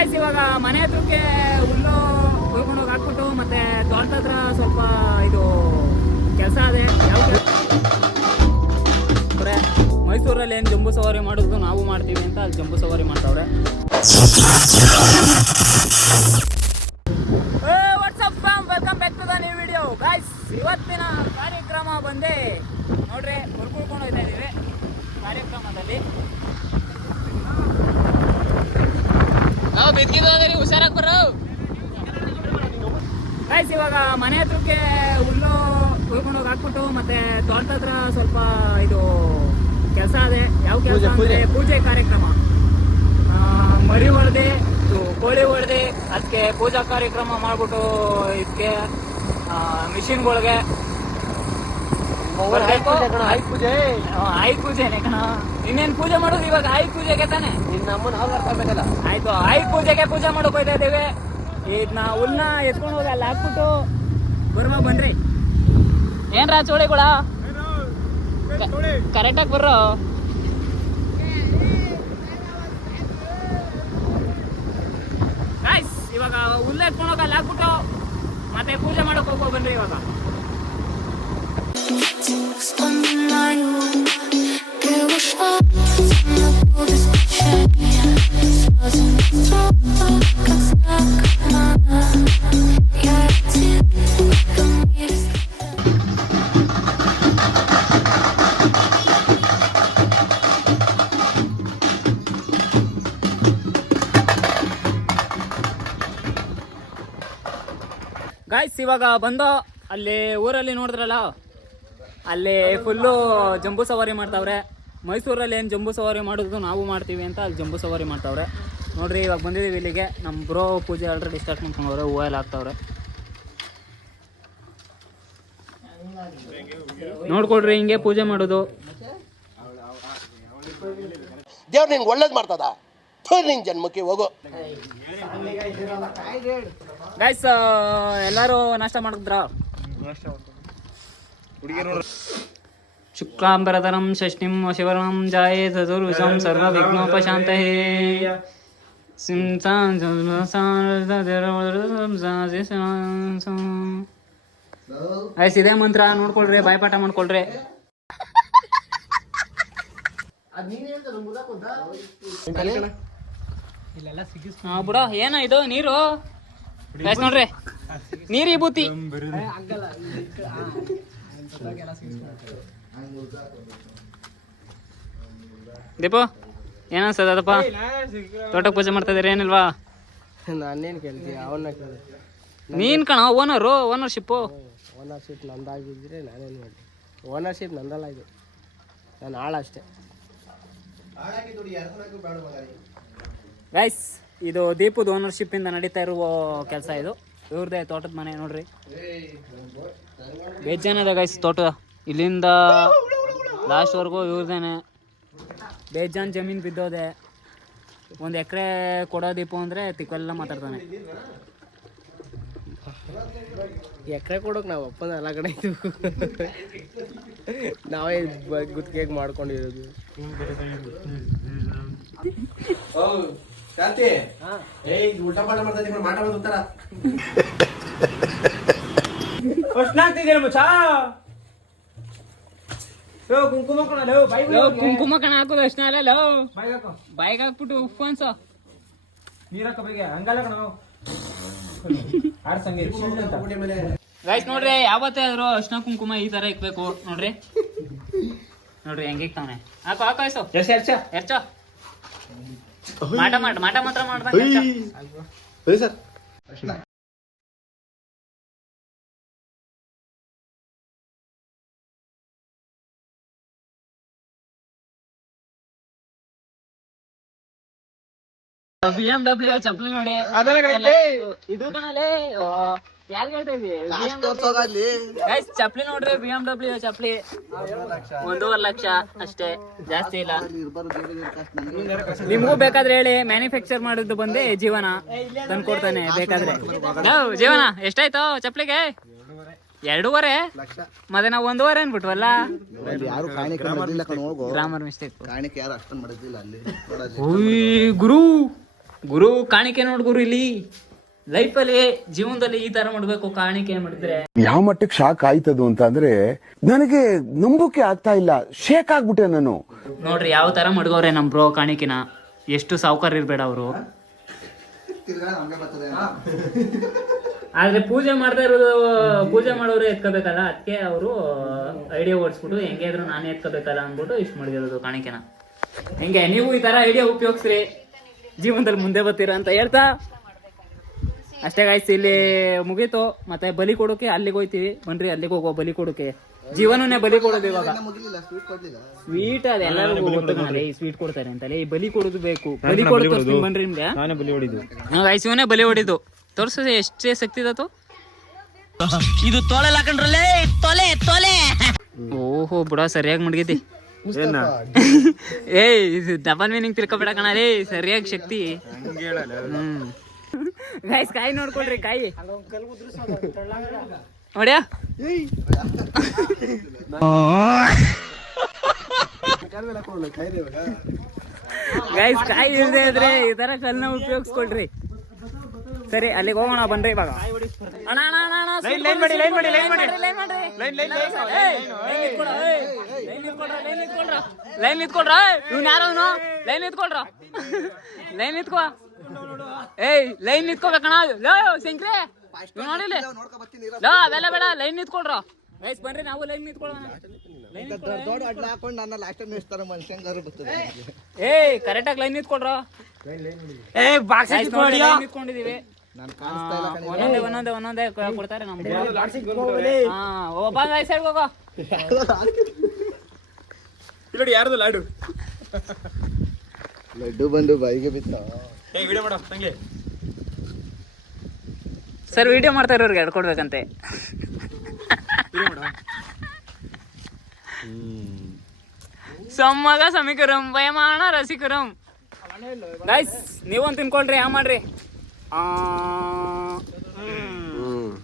Guys ಇವಾಗ ಮನೆ ಹತ್ರಕ್ಕೆ ಹುಲ್ಲು ಹೋಗಿ ಹಾಕ್ಬಿಟ್ಟು ಮತ್ತೆ ತೋಟದ ಹತ್ರ ಸ್ವಲ್ಪ ಇದು ಕೆಲಸ ಅದೇ ಯಾವ ಮೈಸೂರಲ್ಲಿ ಏನು ಜಂಬೂ ಸವಾರಿ ಮಾಡೋದು ನಾವು ಮಾಡ್ತೀವಿ ಅಂತ ಅಲ್ಲಿ ಜಂಬೂ ಸವಾರಿ ಮಾಡ್ತಾವ್ರೆ. What's up from welcome back to the new video guys. ಇವತ್ತಿನ ಕಾರ್ಯಕ್ರಮ ಬಂದೆ ನೋಡ್ರಿ ಹೊರ್ಕೊಳ್ಕೊಂಡು ಹೋಗ್ತಾ ಇದ್ದೀವಿ ಕಾರ್ಯಕ್ರಮದಲ್ಲಿ. ನಾವು ಬಿದ್ದಿದ್ದೋದ್ರಿ ಹುಷಾರಾಗಿ ಬರೋ ಗಾಯ್ಸ್. ಇವಾಗ ಮನೆ ಹತ್ರಕ್ಕೆ ಹುಲ್ಲು ಹೋಗಿ ಹಾಕ್ಬಿಟ್ಟು ಮತ್ತೆ ತೋಟದ ಹತ್ರ ಸ್ವಲ್ಪ ಇದು ಕೆಲಸ ಅದೇ ಯಾವ ಕೆಲಸ ಅಂದರೆ ಪೂಜೆ ಕಾರ್ಯಕ್ರಮ. ಮರಿ ಹೊಡೆದೆ ಕೋಳಿ ಹೊಡೆದೆ ಅದಕ್ಕೆ ಪೂಜಾ ಕಾರ್ಯಕ್ರಮ ಮಾಡ್ಬಿಟ್ಟು ಇದಕ್ಕೆ ಮಿಷಿನ್ಗಳಿಗೆ ಆಯುಧ ಪೂಜೆನೆ ಕಣ. ಇನ್ನೇನು ಪೂಜೆ ಮಾಡೋದು ಇವಾಗ ಆಯುಧ ಪೂಜೆಗೆ ತಾನೆ. ಆಯ್ತು ಆಯುಧ ಪೂಜೆಗೆ ಪೂಜೆ ಮಾಡೋಕೆ ಹೋಗ್ತಾ ಇದ್ದೇವೆ. ಇದನ್ನ ಹುಲ್ನ ಎತ್ಕೊಂಡು ಹೋಗಿ ಅಲ್ಲಿ ಹಾಕ್ಬಿಟ್ಟು ಬರುವ ಬನ್ರಿ. ಏನ್ರ ಚೋಳಿಗಳ ಕರೆಕ್ಟಾಗಿ ಬರ್ರೋ. ಗಾಯ್ಸ್ ಇವಾಗ ಹುಲ್ಲು ಎತ್ಕೊಂಡು ಹೋಗಿ ಅಲ್ಲಿ ಹಾಕ್ಬಿಟ್ಟು ಮತ್ತೆ ಪೂಜೆ ಮಾಡೋಕೆ ಹೋಗೋ ಬನ್ರಿ ಇವಾಗ. ಗಾಯ್ಸ್ ಇವಾಗ ಬಂದು ಅಲ್ಲಿ ಊರಲ್ಲಿ ನೋಡಿದ್ರಲ್ಲ ಅಲ್ಲಿ ಫುಲ್ಲು ಜಂಬೂ ಸವಾರಿ ಮಾಡ್ತಾವ್ರೆ. ಮೈಸೂರಲ್ಲಿ ಏನು ಜಂಬೂ ಸವಾರಿ ಮಾಡೋದು ನಾವು ಮಾಡ್ತೀವಿ ಅಂತ ಅಲ್ಲಿ ಜಂಬೂ ಸವಾರಿ ಮಾಡ್ತಾವ್ರೆ ನೋಡ್ರಿ. ಇವಾಗ ಬಂದಿದ್ದೀವಿ ಇಲ್ಲಿಗೆ. ನಮ್ಮ ಬ್ರೋ ಪೂಜೆ ಆಲ್ರೆಡಿ ಸ್ಟಾರ್ಟ್ ಮಾಡ್ಕೊಂಡವ್ರೆ, ಹೂವು ಎಲ್ಲ ಹಾಕ್ತಾವ್ರೆ ನೋಡ್ಕೊಡ್ರಿ. ಹಿಂಗೆ ಪೂಜೆ ಮಾಡೋದು. ದೇವ್ರು ನಿಂಗೆ ಒಳ್ಳೇದು ಮಾಡ್ತದ, ನಿನ್ ಜನ್ಮಕ್ಕೆ ಹೋಗೋ. ಗೈಸ್ ಎಲ್ಲರೂ ನಾಷ್ಟ ಮಾಡಿದ್ರ? ಶುಕ್ಲಾಂಬರಧರಂ ಷಷ್ಠಿಂ ಶಿವರಂ ಜಾಯೇ ಚತುರ್ಭುಜಂ ಸರ್ವ ವಿಘ್ನೋಪಶಾಂತಯೇ. ಗೈಸ್ ಇದೇ ಮಂತ್ರ ನೋಡ್ಕೊಳ್ರಿ, ಬಾಯ್ಪಾಠ ಮಾಡ್ಕೊಳ್ರಿ. ಬಿಡ ಏನ ಇದು ನೀರು ಗೈಸ್ ನೋಡ್ರಿ, ನೀರು ವಿಭೂತಿ. ದೀಪು ಏನ್ ಅನ್ಸದಪ್ಪ? ತೋಟಕ್ಕೆ ಪೂಜೆ ಮಾಡ್ತಾ ಇದೀರಿ ಏನಿಲ್ವಾ? ನಾನೇನು ಕೇಳ್ತೀವಿ, ಅವನ್ನ ನೀನ್ ಕಣ ಓನರ್ಶಿಪ್ ನಂದಾಗಿದ್ರೆ ನಾನೇನು ಮಾಡಿ. ಓನರ್ಶಿಪ್ ನಂದಲ್ಲ, ಇದು ನಾನು ಆಳ ಅಷ್ಟೇ. ಗೈಸ್ ಇದು ದೀಪದ ಓನರ್ಶಿಪ್ ಇಂದ ನಡೀತಾ ಇರುವ ಕೆಲಸ. ಇದು ಇವ್ರದೇ ತೋಟದ ಮನೆ ನೋಡ್ರಿ. ಬೇಜಾನದ ಗೈಸ್ ತೋಟ, ಇಲ್ಲಿಂದ ಲಾಸ್ಟ್ವರೆಗೂ ಇವ್ರದೇನೆ. ಬೇಜಾನ್ ಜಮೀನು ಬಿದ್ದೋದೆ. 1 ಎಕರೆ ಕೊಡೋ ದೀಪು ಅಂದರೆ ತಿಕ್ಕೆಲ್ಲ ಮಾತಾಡ್ತಾನೆ. ಎಕರೆ ಕೊಡೋಕೆ ನಾವು ಅಪ್ಪನ ಎಲ್ಲ ಕಡೆ ಇದ್ದು ನಾವೇ ಗುತ್ತಿಗೆ ಮಾಡ್ಕೊಂಡಿರೋದು. ಕುಂಕುಮ ಕಣ ಹಾಕೋದು ಅಷ್ಟೇ ಅಲ್ಲ, ಬಾಯಿಗೆ ಹಾಕ್ಬಿಟ್ಟು ಉಪ್ಪು ಅನ್ಸ ಗೈಸ್ ನೋಡ್ರಿ. ಯಾವತ್ತೇ ಆದ್ರೂ ಅರ್ಶಿನ ಕುಂಕುಮ ಈ ತರ ಇಕ್ಬೇಕು ನೋಡ್ರಿ. ನೋಡ್ರಿ ಹೆಂಗೆ ಇಕ್ತಾವನೆ. ಹಾಕೋ ಹಾಕೋ ಎರ್ಚ ಮಾಟ ಮಾತ್ರ ಮಾಡ್ದಂಗ. BMW ಚಪ್ಪಲಿ ನೋಡಿ ಇದು ಕಣಲೇ. ಚಪ್ಪಲಿ ನೋಡ್ರಿ, BMW ಚಪ್ಪಲಿ 1.5 ಲಕ್ಷ ಅಷ್ಟೇ, ಜಾಸ್ತಿ ಇಲ್ಲ. ನಿಮ್ಗೂ ಬೇಕಾದ್ರೆ ಹೇಳಿ, ಮ್ಯಾನುಫ್ಯಾಕ್ಚರ್ ಮಾಡಿದ್ದು ಬಂದೆ ಜೀವನ ತಂದ್ಕೊಡ್ತಾನೆ ಬೇಕಾದ್ರೆ. ಜೀವನ ಎಷ್ಟಾಯ್ತು ಚಪ್ಪಲಿಗೆ? 2.5 ಮತ್ತೆ ನಾವು 1.5 ಅನ್ಬಿಟ್ವಲ್ಲ. Grammar mistake. ಗುರು ಗುರು ಕಾಣಿಕೆ ನೋಡ್ ಗುರು, ಇಲ್ಲಿ ಲೈಫಲ್ಲಿ ಜೀವನದಲ್ಲಿ ಈ ತರ ಮಾಡ್ಬೇಕು, ಕಾಣಿಕೆ ಮಾಡಿದ್ರೆ ಯಾವ ಮಟ್ಟಕ್ಕೆ ಶಾಕ್ ಆಯ್ತದು ಅಂತ ಅಂದ್ರೆ ನನಗೆ ನಂಬೋಕೆ ಆಗ್ತಾ ಇಲ್ಲ, ಶೇಕ್ ಆಗ್ಬಿಟ್ಟೆ ನಾನು. ನೋಡ್ರಿ ಯಾವ ತರ ಮಡ್ಗವ್ರೆ ನಮ್ ಬ್ರೋ ಕಾಣಿಕೆನ. ಎಷ್ಟು ಸಾವುಕಾರ ಇರ್ಬೇಡ ಅವರು. ಆದ್ರೆ ಪೂಜೆ ಮಾಡ್ತಾ ಇರೋದು, ಪೂಜೆ ಮಾಡೋರು ಎತ್ಕೋಬೇಕಲ್ಲ, ಅದಕ್ಕೆ ಅವರು ಐಡಿಯಾ ಓಡಿಸ್ಬಿಟ್ಟು ಹೆಂಗೆ ಇದ್ರು ನಾನೇ ಎತ್ಕೋಬೇಕಲ್ಲ ಅಂದ್ಬಿಟ್ಟು ಇಷ್ಟು ಮಾಡಿದಿರೋದು ಕಾಣಿಕೆನ. ಹೆಂಗೆ ನೀವು ಈ ತರ ಐಡಿಯಾ ಉಪಯೋಗಿಸ್ರಿ, ಜೀವನದಲ್ಲಿ ಮುಂದೆ ಬರ್ತೀರಾ ಅಂತ ಹೇಳ್ತಾ ಅಷ್ಟೇ ಗಾಯ್ಸ್. ಇಲ್ಲಿ ಮುಗೀತು. ಮತ್ತೆ ಬಲಿ ಕೊಡೋಕೆ ಅಲ್ಲಿಗೆ ಹೋಯ್ತೀವಿ ಬನ್ರಿ, ಅಲ್ಲಿಗೆ ಹೋಗೋ ಬಲಿ ಕೊಡೋಕೆ. ಜೀವನನೇ ಬಲಿ ಕೊಡೋದು ಇವಾಗ. ಸ್ವೀಟ್ ಅದು ಎಲ್ಲರಿಗೂ ಗೊತ್ತಾಗಲ್ಲ, ಈ ಸ್ವೀಟ್ ಕೊಡ್ತಾರೆ ಅಂತಲೇ. ಈ ಬಲಿ ಕೊಡೋದು ಬೇಕು. ಬಲಿ ಕೊಡೋದು ಬನ್ರಿ ನಿಮ್ಗೆ. ನಾನೇ ಬಲಿ ಹೊಡಿದು ಗಾಯ್ಸ್, ಇವನೇ ಬಲಿ ಹೊಡಿದು. ತೋರ್ಸ ಎಷ್ಟೇ ಶಕ್ತಿ ಇದಾತು. ಇದು ತೊಲೆ ಹಾಕೊಂಡ್ರಲ್ಲೇ, ತೊಲೆ ತೊಲೆ. ಓಹೋ ಬುಡ ಸರಿಯಾಗಿ ಮಡ್ಗೈತಿ. ಏಯ್ ಇದು ಡಬಲ್ ಮೀನಿಂಗ್ ತಿಳ್ಕೊಬೇಡ ಕಣ ರೇ, ಸರಿಯಾಗಿ ಶಕ್ತಿ. ಗೈಸ್ ಕಾಯಿ ನೋಡ್ಕೊಳ್ರಿ, ಕಾಯಿ ನೋಡ್ಯಾ. ಗೈಸ್ ಕಾಯಿ ಇಲ್ದೇ ಇದ್ರೆ ಈ ತರ ಕಲ್ನ ಉಪಯೋಗಿಸ್ಕೊಳ್ರಿ. ಸರಿ ಅಲ್ಲಿಗೆ ಹೋಗೋಣ ಬನ್ರಿ ಇವಾಗ. ಲೈನ್ ನಿಂತ್ಕೊಳ್ರ, ಇವ್ನ ಯಾರವನು? ಲೈನ್ ನಿಂತ್ಕೊಳ್ರ, ಲೈನ್ ನಿಂತ್ಕೋ. ಏಯ್ ಲೈನ್ ನಿಂತ್ಕೋಬೇಕಣ. ಲೋ ಶಂಕ್ರೆ ನೋಡಿಲ್ಲ, ಲೋ ಅವೆಲ್ಲ ಬೇಡ, ಲೈನ್ ನಿಂತ್ಕೊಳ್ರ. ಗೈಸ್ ಬನ್ರಿ ನಾವು ಲೈನ್ ನಿಂತ್ಕೊಳ್ಳೋಣ. ಏಯ್ ಕರೆಕ್ಟಾಗಿ ಲೈನ್ ನಿಂತ್ಕೊಳ್ರ. ನಿಂತ್ಕೊಂಡಿದೀವಿ. ಒಂದೊಂದೇ ಕೊಡ್ತಾರೆ ನಮ್ಗೆ. ಒಬ್ಬ ಸೈಡ್ ಹೋಗೋ. ನೋಡಿ ಯಾರ್ದು ಲಾಡು ಲಡ್ಡು ಬಂದು ಬಾಯಿಗೆ ಬಿತ್ತ. ವಿಡಿಯೋ ಮಾಡೋ ತಂಗಿ. ಸರ್ ವಿಡಿಯೋ ಮಾಡ್ತಾ ಇರೋರ್ಗೆ ಎಡ್ಕೊಡ್ಬೇಕಂತೆ. ಸಮ್ಮಗ ಸಮೀಕರಂ ವಯಮಾನ ರಸಿಕರಂ. ಗೈಸ್ ನೀವೊಂದು ತಿನ್ಕೊಳ್ರಿ, ಯಾ ಮಾಡ್ರಿ.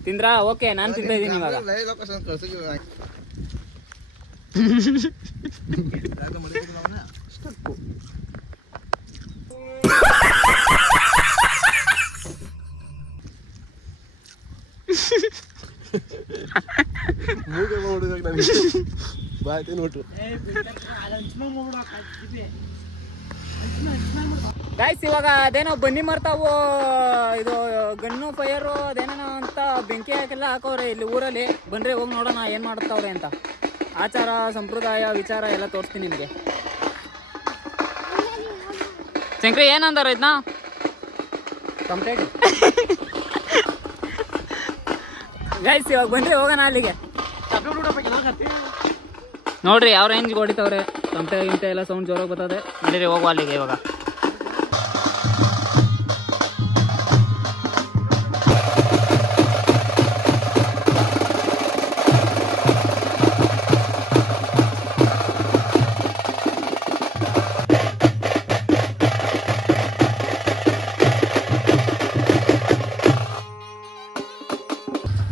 ತಿಂದ್ರಾ? ಓಕೆ ನಾನು ತಿಂತಾ ಇದ್ದೀನಿ ಇವಾಗ. ಗೈಸ್ ಇವಾಗ ಅದೇನೋ ಬನ್ನಿ ಮರ್ತಾವು, ಇದು ಗನ್ನು ಫೈರು ಅದೇನೇನೋ ಅಂತ ಬೆಂಕಿ ಹಾಕೆಲ್ಲ ಹಾಕೋರೆ ಇಲ್ಲಿ ಊರಲ್ಲಿ. ಬನ್ರಿ ಹೋಗಿ ನೋಡೋಣ ಏನು ಮಾಡ್ತಾವ್ರೆ ಅಂತ. ಆಚಾರ ಸಂಪ್ರದಾಯ ವಿಚಾರ ಎಲ್ಲ ತೋರಿಸ್ತೀನಿ ನಿಮಗೆ. ಶಂಕ್ರಿ ಏನಂದಾರ ಇದನ್ನ ಕಂಪ್ಲೇಂಟ್. ಗೈಸ್ ಇವಾಗ ಬನ್ರಿ ಹೋಗೋಣ ಅಲ್ಲಿಗೆ. ನೋಡ್ರಿ ಯಾವ ರೇಂಜ್ಗೆ ಹೊಡಿತಾವ್ರೆ. ಕಂಪೆ ಗಿಂಟೆ ಎಲ್ಲ ಸೌಂಡ್ ಜೋರಾಗಿ ಬರ್ತದೆ. ನಡೀರಿ ಹೋಗುವ ಅಲ್ಲಿಗೆ ಇವಾಗ.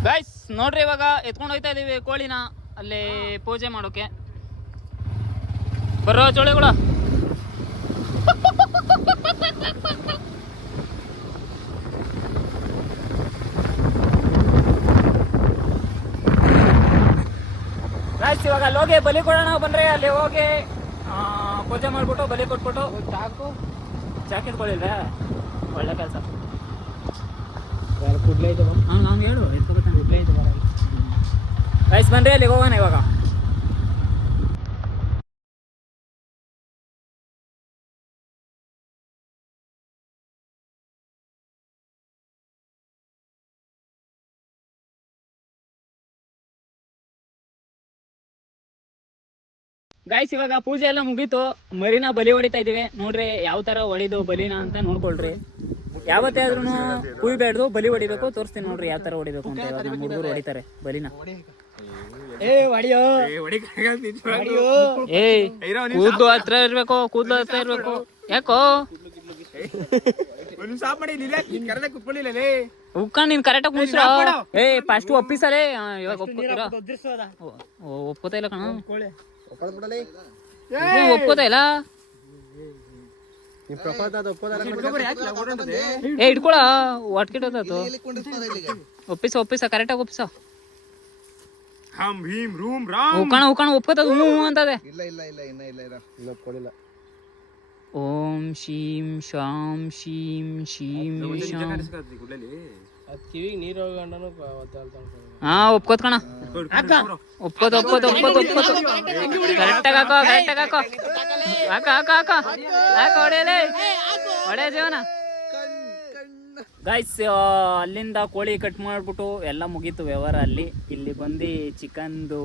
ಗೈಸ್ ನೋಡ್ರಿ ಇವಾಗ ಎತ್ಕೊಂಡು ಹೋಗ್ತಾ ಇದೀವಿ ಕೋಳಿನ ಅಲ್ಲಿ ಪೂಜೆ ಮಾಡೋಕೆ. ಬರೋ ಚೋಳಿಗಳ. ಗೈಸ್ ಇವಾಗ ಅಲ್ಲಿ ಹೋಗಿ ಬಲಿ ಕೊಡೋಣ ಬನ್ರಿ. ಅಲ್ಲಿ ಹೋಗಿ ಪೂಜೆ ಮಾಡ್ಬಿಟ್ಟು ಬಲಿ ಕೊಟ್ಬಿಟ್ಟು ಚಾಕ್ ಇಟ್ಕೊಳ್ಳಿಲ್ವ? ಒಳ್ಳೆ ಕೆಲಸ. ಕುಡ್ಲೇ ಐತೆ ನಮ್ಗೆ ಹೇಳು, ಎತ್ಕೋಬೇಕಂದ್ರೆ ಕುಡ್ಲೇ ಐತೆ ಬರ. ಗೈಸ್ ಬನ್ರಿ ಅಲ್ಲಿಗೆ ಹೋಗೋಣ ಇವಾಗ. ಗಾಯ್ಸ್ ಇವಾಗ ಪೂಜೆ ಎಲ್ಲ ಮುಗೀತು. ಮರಿನ ಬಲಿ ಹೊಡಿತಾ ಇದೀವಿ. ನೋಡ್ರಿ ಯಾವ ತರ ಹೊಡಿದು ಬಲಿನ ಅಂತ ನೋಡ್ಕೊಳ್ರಿ. ಯಾವತ್ತೇ ಆದ್ರೂ ಕುಯ್ಬೇಡ್ದು, ಬಲಿ ಹೊಡಿಬೇಕು. ತೋರಿಸ್ತೀನಿ ನೋಡ್ರಿ ಯಾವ ತರ ಹೊಡಿಬೇಕು ಅಂತ. ಇವಾಗ ನಮ್ಮ ಹುಡುಗರು ಹೊಡಿತಾರೆ ಬಲಿನ. ಕೂದಲು ಹತ್ರ ಇರ್ಬೇಕು, ಕೂದಲು ಹತ್ರ ಇರ್ಬೇಕು. ಯಾಕೋ ಉಕ್ಕೊಂಡ್ ನೀನ್ ಕರೆಕ್ಟಾಗಿ ಮುಗಿಸ್ರ. ಫಸ್ಟ್ ಒಪ್ಪಿಸಲೇ. ಇವಾಗ ಒಪ್ಕೋತೀರಾ? ಒಪ್ಕೋತಾ ಇಲ್ಲ ಕಣ, ಒಪ್ಕೋತಾ ಇಲ್ಲ. ನೀವು ಪ್ರಪೋಸ್ ಅದು ಏ ಇಟ್ಕೊಳ ಒಟ್ಕಿಟ್ಟೋದಾತು ಒಪ್ಪಿಸ ಕರೆಕ್ಟಾಗಿ ಒಪ್ಪಿಸ ಉಕ್ಕಣ ಒಪ್ಕೋತದ ಹ್ಞೂ ಅಂತದೆ. ಇನ್ನೂ ಒಪ್ಕೊಂಡಿಲ್ಲ. ಓಂ ಶೀಂ ಶಾಂ ಶೀಂ ಶೀಂ ಶಾಂ. ಅದು ಕಿವಿಗೆ ನೀರು ಹೋಗಂಡನು ಹಾ ಒಪ್ಕೋತ್ ಕಣ, ಒಪ್ಕೋತ ಕರೆಕ್ಟಾಗಿ ಹಾಕೋ ಹೊಡೆ ಜೀವನ. ಗೈಸ್ ಅಲ್ಲಿಂದ ಕೋಳಿ ಕಟ್ ಮಾಡಿಬಿಟ್ಟು ಎಲ್ಲ ಮುಗೀತು ವ್ಯವಹಾರ ಅಲ್ಲಿ. ಇಲ್ಲಿ ಬಂದು ಚಿಕನ್ದು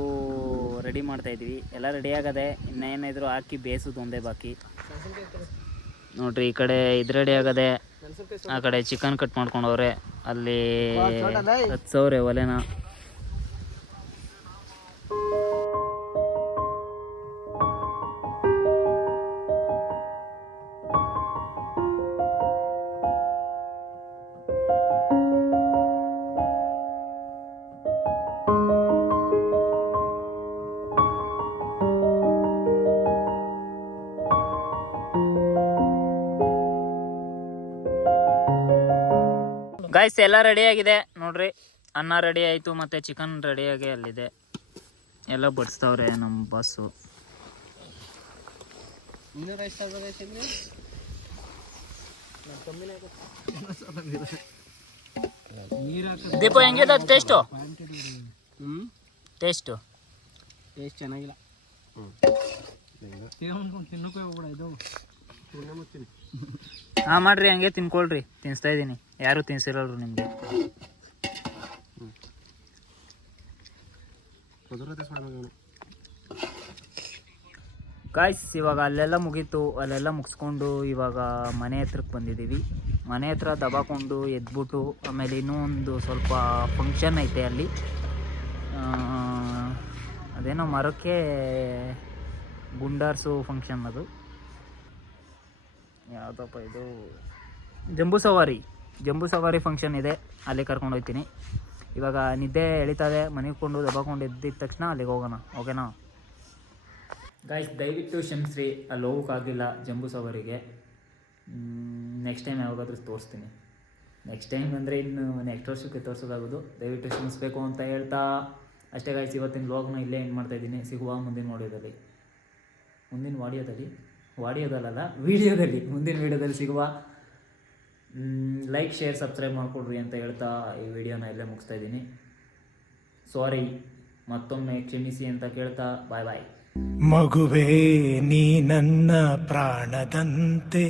ರೆಡಿ ಮಾಡ್ತಾ ಇದ್ವಿ. ಎಲ್ಲ ರೆಡಿ ಆಗದೆ, ಇನ್ನೇನಿದ್ರು ಹಾಕಿ ಬೇಯಿಸೋದು ಒಂದೇ ಬಾಕಿ ನೋಡ್ರಿ. ಈ ಕಡೆ ಇದು ರೆಡಿ ಆಗದೆ, ಆ ಕಡೆ ಚಿಕನ್ ಕಟ್ ಮಾಡ್ಕೊಂಡವ್ರೆ, ಅಲ್ಲಿ ಹತ್ಸವ್ರೆ ಒಲೆನ. ಗೈಸ್ ಎಲ್ಲ ರೆಡಿಯಾಗಿದೆ ನೋಡ್ರಿ. ಅನ್ನ ರೆಡಿ ಆಯಿತು ಮತ್ತು ಚಿಕನ್ ರೆಡಿಯಾಗಿ ಅಲ್ಲಿದೆ. ಎಲ್ಲ ಬಡಿಸ್ತವ್ರೆ ನಮ್ಮ ಬಸ್ಸು. ದೀಪ ಹೆಂಗಿದೆ ಟೇಸ್ಟು? ಟೇಸ್ಟ್ ಚೆನ್ನಾಗಿಲ್ಲ. ಹಾಂ ಮಾಡ್ರಿ, ಹಂಗೆ ತಿನ್ಕೊಳ್ರಿ. ತಿನ್ನಿಸ್ತಾ ಇದ್ದೀನಿ, ಯಾರು ತಿನ್ಸಿರಲ್ರು ನಿಮಗೆ. ಗಾಯ್ಸ್ ಇವಾಗ ಅಲ್ಲೆಲ್ಲ ಮುಗೀತು. ಅಲ್ಲೆಲ್ಲ ಮುಗಿಸ್ಕೊಂಡು ಇವಾಗ ಮನೆ ಹತ್ರಕ್ಕೆ ಬಂದಿದ್ದೀವಿ. ಮನೆ ಹತ್ರ ದಬಾಕೊಂಡು ಎದ್ಬಿಟ್ಟು ಆಮೇಲೆ ಇನ್ನೂ ಒಂದು ಸ್ವಲ್ಪ ಫಂಕ್ಷನ್ ಐತೆ ಅಲ್ಲಿ. ಅದೇನೋ ಮರಕ್ಕೆ ಗುಂಡಾರ್ಸು ಫಂಕ್ಷನ್. ಅದು ಯಾವುದಪ್ಪ ಇದು, ಜಂಬೂ ಸವಾರಿ ಫಂಕ್ಷನ್ ಇದೆ. ಅಲ್ಲಿ ಕರ್ಕೊಂಡು ಹೋಗ್ತೀನಿ. ಇವಾಗ ನಿದ್ದೆ ಎಳಿತದೆ, ಮನೆಕೊಂಡು ದಬಾಕೊಂಡು ಎದ್ದಿದ ತಕ್ಷಣ ಅಲ್ಲಿಗೆ ಹೋಗೋಣ. ಓಕೆನಾ ಗಾಯ್ಸ್? ದಯವಿಟ್ಟು ಕ್ಷಮಿಸ್ರಿ, ಅಲ್ಲಿ ಹೋಗೋಕ್ಕಾಗಿಲ್ಲ ಜಂಬೂ ಸವಾರಿಗೆ. ನೆಕ್ಸ್ಟ್ ಟೈಮ್ ಯಾವಾಗಾದ್ರೂ ತೋರಿಸ್ತೀನಿ. ನೆಕ್ಸ್ಟ್ ಟೈಮ್ ಅಂದರೆ ಇನ್ನು ನೆಕ್ಸ್ಟ್ ವರ್ಷಕ್ಕೆ ತೋರಿಸೋದಾಗೋದು. ದಯವಿಟ್ಟು ಕ್ಷಮಿಸ್ಬೇಕು ಅಂತ ಹೇಳ್ತಾ ಅಷ್ಟೇ ಗಾಯ್ಸ್, ಇವತ್ತಿನ ವ್ಲಾಗ್ನ ಇಲ್ಲೇ ಎಂಡ್ ಮಾಡ್ತಾಯಿದ್ದೀನಿ. ಸಿಗುವ ಮುಂದಿನ ವೀಡಿಯೋದಲ್ಲಿ ಸಿಗುವ. ಲೈಕ್ ಶೇರ್ ಸಬ್ಸ್ಕ್ರೈಬ್ ಮಾಡಿಕೊಡ್ರಿ ಅಂತ ಹೇಳ್ತಾ ಈ ವಿಡಿಯೋನ ಇಲ್ಲೇ ಮುಗಿಸ್ತಾ ಇದ್ದೀನಿ. ಸಾರಿ, ಮತ್ತೊಮ್ಮೆ ಕ್ಷಮಿಸಿ ಅಂತ ಕೇಳ್ತಾ ಬಾಯ್. ಮಗುವೇ ನೀ ನನ್ನ ಪ್ರಾಣದಂತೆ